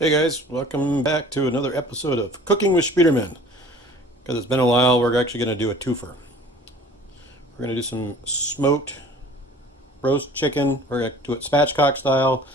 Hey guys, welcome back to another episode of Cooking with Spatchcock. Because it's been a while, we're actually going to do a twofer. We're going to do some smoked roast chicken. We're going to do it spatchcock style.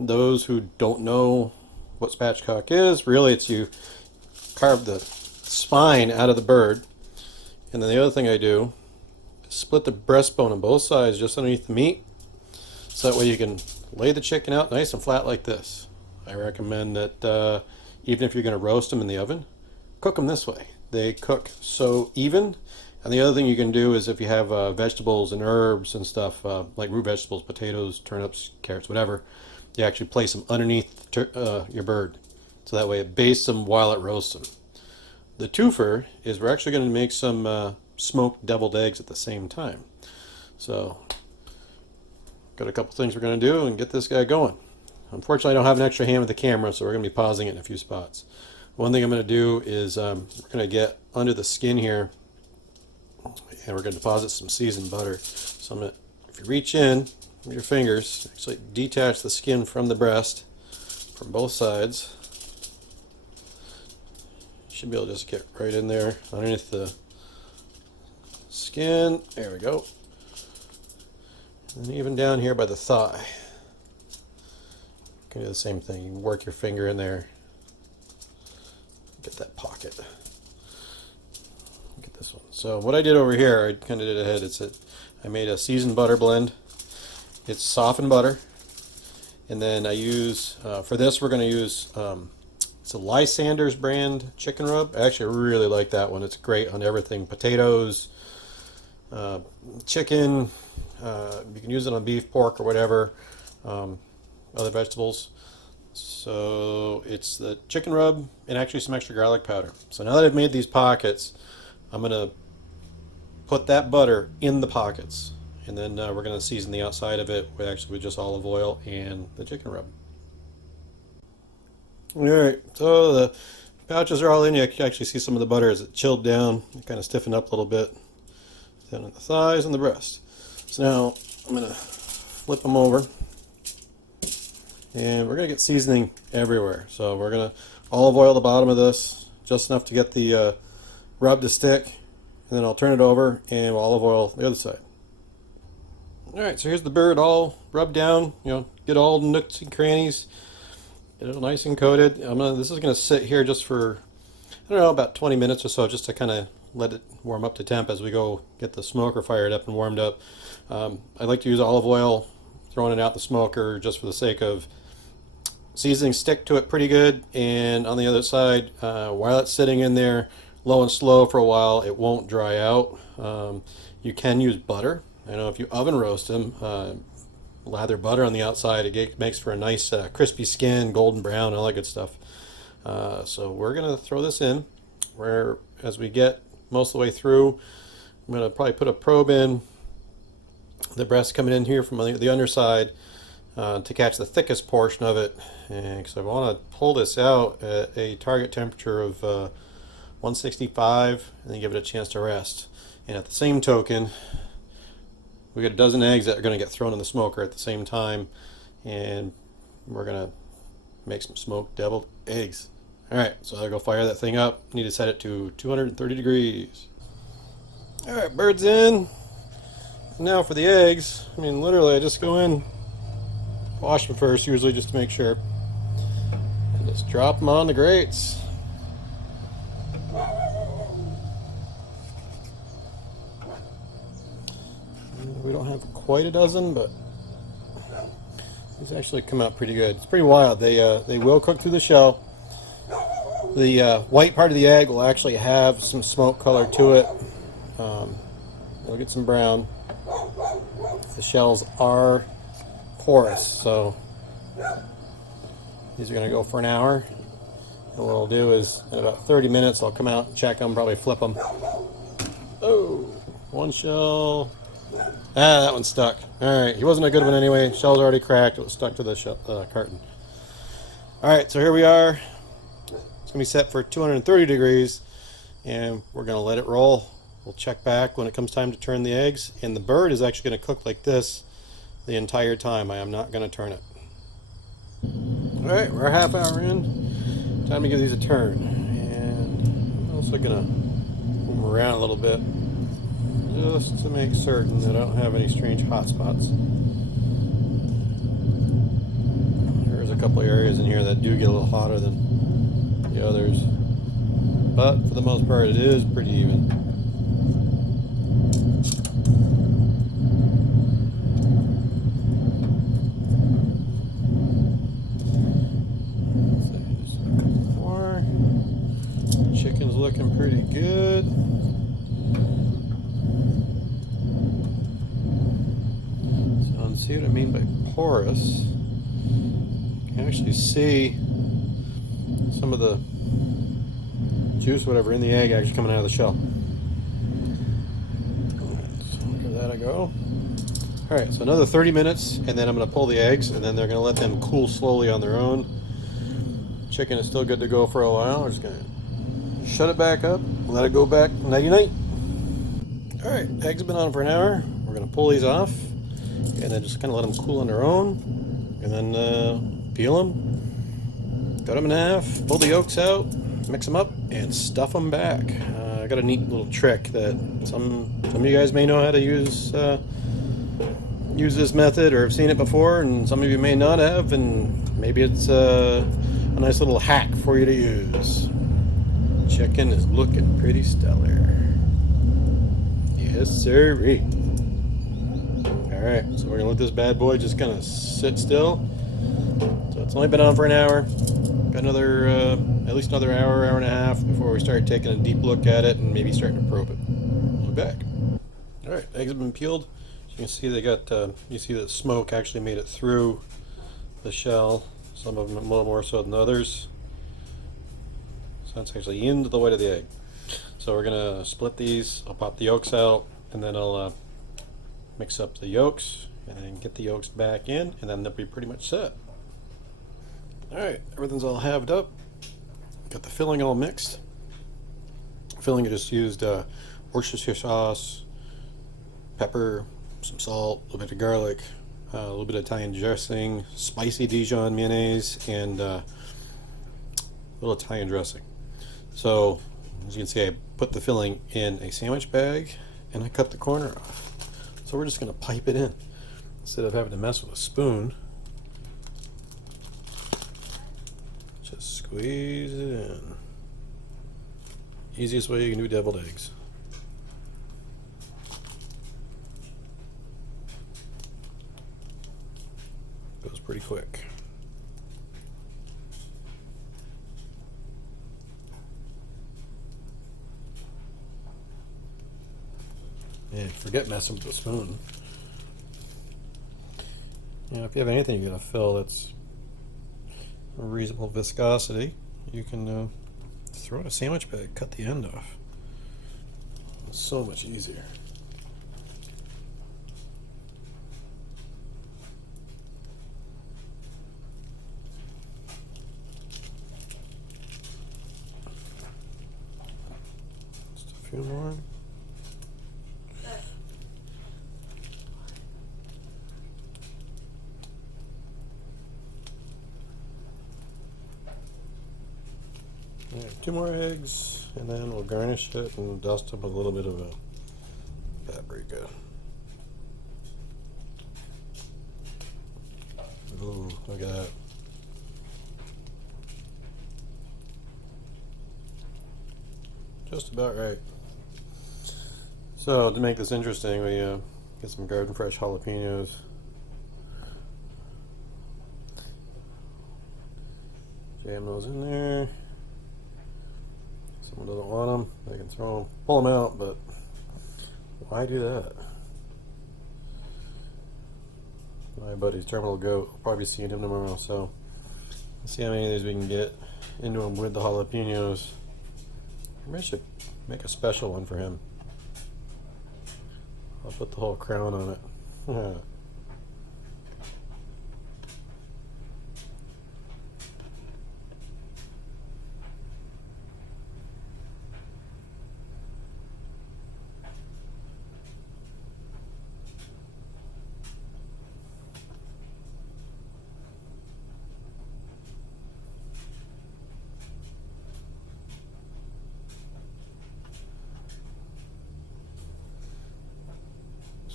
Those who don't know what spatchcock is, really it's you carve the spine out of the bird. And then the other thing I do is split the breastbone on both sides just underneath the meat. So that way you can lay the chicken out nice and flat like this. I recommend that even if you're going to roast them in the oven, cook them this way. They cook so even. And the other thing you can do is if you have vegetables and herbs and stuff, like root vegetables, potatoes, turnips, carrots, whatever, you actually place them underneath your bird. So that way it bastes them while it roasts them. The twofer is we're actually going to make some smoked deviled eggs at the same time. So, got a couple things we're going to do and get this guy going. Unfortunately, I don't have an extra hand with the camera, so we're going to be pausing it in a few spots. One thing I'm going to do is we're going to get under the skin here, and we're going to deposit some seasoned butter. So I'm going to, if you reach in with your fingers, actually detach the skin from the breast from both sides. You should be able to just get right in there underneath the skin. There we go. And even down here by the thigh. You can do the same thing. You can work your finger in there. Get that pocket. Get this one. So what I did over here, I kind of did ahead. I made a seasoned butter blend. It's softened butter. And then I use, for this we're going to use, it's a Lysander's brand chicken rub. I actually really like that one. It's great on everything. Potatoes, chicken, you can use it on beef, pork, or whatever. Other vegetables. So it's the chicken rub and actually some extra garlic powder. So now that I've made these pockets, I'm going to put that butter in the pockets, and then we're going to season the outside of it with just olive oil and the chicken rub. Alright, so the pouches are all in. You can actually see some of the butter as it chilled down. It kind of stiffened up a little bit down at the thighs and the breast. So now I'm going to flip them over. And we're going to get seasoning everywhere. So we're going to olive oil the bottom of this, just enough to get the rub to stick. And then I'll turn it over and we'll olive oil the other side. Alright, so here's the bird all rubbed down. Get all the nooks and crannies. Get it nice and coated. This is going to sit here just for, I don't know, about 20 minutes or so, just to kind of let it warm up to temp as we go get the smoker fired up and warmed up. I like to use olive oil, throwing it out the smoker just for the sake of seasoning stick to it pretty good. And on the other side, while it's sitting in there low and slow for a while, it won't dry out. You can use butter. I know if you oven roast them, lather butter on the outside, it makes for a nice crispy skin, golden brown, all that good stuff. So we're going to throw this in where, as we get most of the way through, I'm going to probably put a probe in the breast coming in here from the underside to catch the thickest portion of it, because I want to pull this out at a target temperature of 165 and then give it a chance to rest. And at the same token, we got a dozen eggs that are going to get thrown in the smoker at the same time, and we're going to make some smoked deviled eggs. Alright, so I'll go fire that thing up. Need to set it to 230 degrees. Alright, bird's in. Now for the eggs, literally I just go in, wash them first usually just to make sure, and just drop them on the grates. We don't have quite a dozen, but these actually come out pretty good. It's pretty wild. They will cook through the shell. The white part of the egg will actually have some smoke color to it. You'll get some brown. The shells are porous, so these are going to go for an hour. And what I'll do is in about 30 minutes I'll come out and check them, probably flip them. Oh, one shell. That one's stuck. Alright, he wasn't a good one anyway. Shell's already cracked. It was stuck to the carton. Alright, so here we are. It's going to be set for 230 degrees, and we're going to let it roll. We'll check back when it comes time to turn the eggs, and the bird is actually going to cook like this the entire time. I am not going to turn it. Alright, we're a half hour in. Time to give these a turn. And I'm also going to move them around a little bit just to make certain that I don't have any strange hot spots. There's a couple areas in here that do get a little hotter than the others. But for the most part, it is pretty even. Chicken's looking pretty good. So, see what I mean by porous. You can actually see some of the juice, whatever, in the egg actually coming out of the shell. So give that a go. Alright, so another 30 minutes, and then I'm going to pull the eggs, and then they're going to let them cool slowly on their own. Chicken is still good to go for a while. We're just going to shut it back up, let it go back nighty-night. Alright, eggs have been on for an hour. We're going to pull these off, and then just kind of let them cool on their own, and then peel them, cut them in half, pull the yolks out, mix them up, and stuff them back. I got a neat little trick that some of you guys may know how to use this method or have seen it before, and some of you may not have, and maybe it's a nice little hack for you to use. Chicken is looking pretty stellar. Yes, sirree. Alright, so we're going to let this bad boy just kind of sit still. So it's only been on for an hour. Got another, at least another hour, hour and a half before we start taking a deep look at it and maybe starting to probe it. We'll be back. Alright, eggs have been peeled. So you can see they got, you see the smoke actually made it through the shell. Some of them a little more so than others. So that's actually into the white of the egg. So we're going to split these. I'll pop the yolks out, and then I'll mix up the yolks, and then get the yolks back in, and then they'll be pretty much set. Alright, everything's all halved up. Got the filling all mixed. Filling, I just used Worcestershire sauce, pepper, some salt, a little bit of garlic, a little bit of Italian dressing, spicy Dijon mayonnaise, and a little Italian dressing. So, as you can see, I put the filling in a sandwich bag, and I cut the corner off. So we're just going to pipe it in. Instead of having to mess with a spoon, just squeeze it in. Easiest way you can do deviled eggs. Goes pretty quick. Yeah, forget messing with the spoon. You know, if you have anything you're going to fill that's a reasonable viscosity, you can throw in a sandwich bag, cut the end off. It's so much easier. Just a few more. Yeah, 2 more eggs, and then we'll garnish it and dust them with a little bit of a paprika. Ooh, look at that. Just about right. So, to make this interesting, we get some garden fresh jalapenos. Jam those in there. Someone doesn't want them, they can throw them, pull them out, but why do that? My buddy's Terminal Goat, we'll probably be seeing him tomorrow, so let's see how many of these we can get into him with the jalapenos. Maybe I should make a special one for him. I'll put the whole crown on it.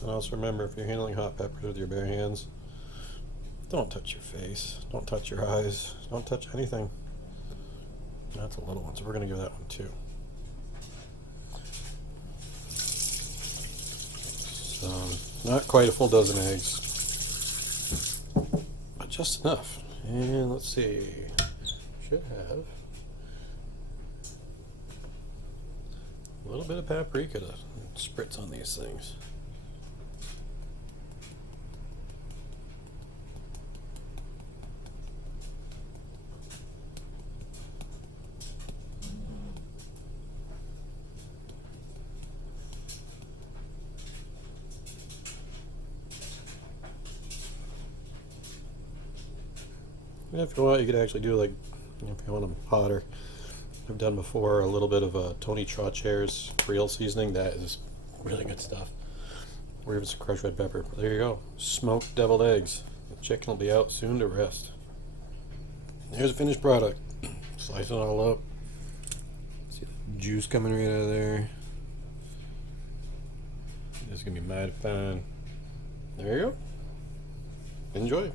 And also remember, if you're handling hot peppers with your bare hands, don't touch your face, don't touch your eyes, don't touch anything. That's a little one, so we're going to give that one 2. So, not quite a full dozen eggs, but just enough. And let's see, should have a little bit of paprika to spritz on these things. And if you want, you could actually do like, if you want them hotter, I've done before a little bit of Tony Chachere's real seasoning. That is really good stuff. Or even some crushed red pepper. But there you go, smoked deviled eggs. The chicken will be out soon to rest. Here's a finished product. Slice it all up. See the juice coming right out of there. It's gonna be mighty fine. There you go. Enjoy.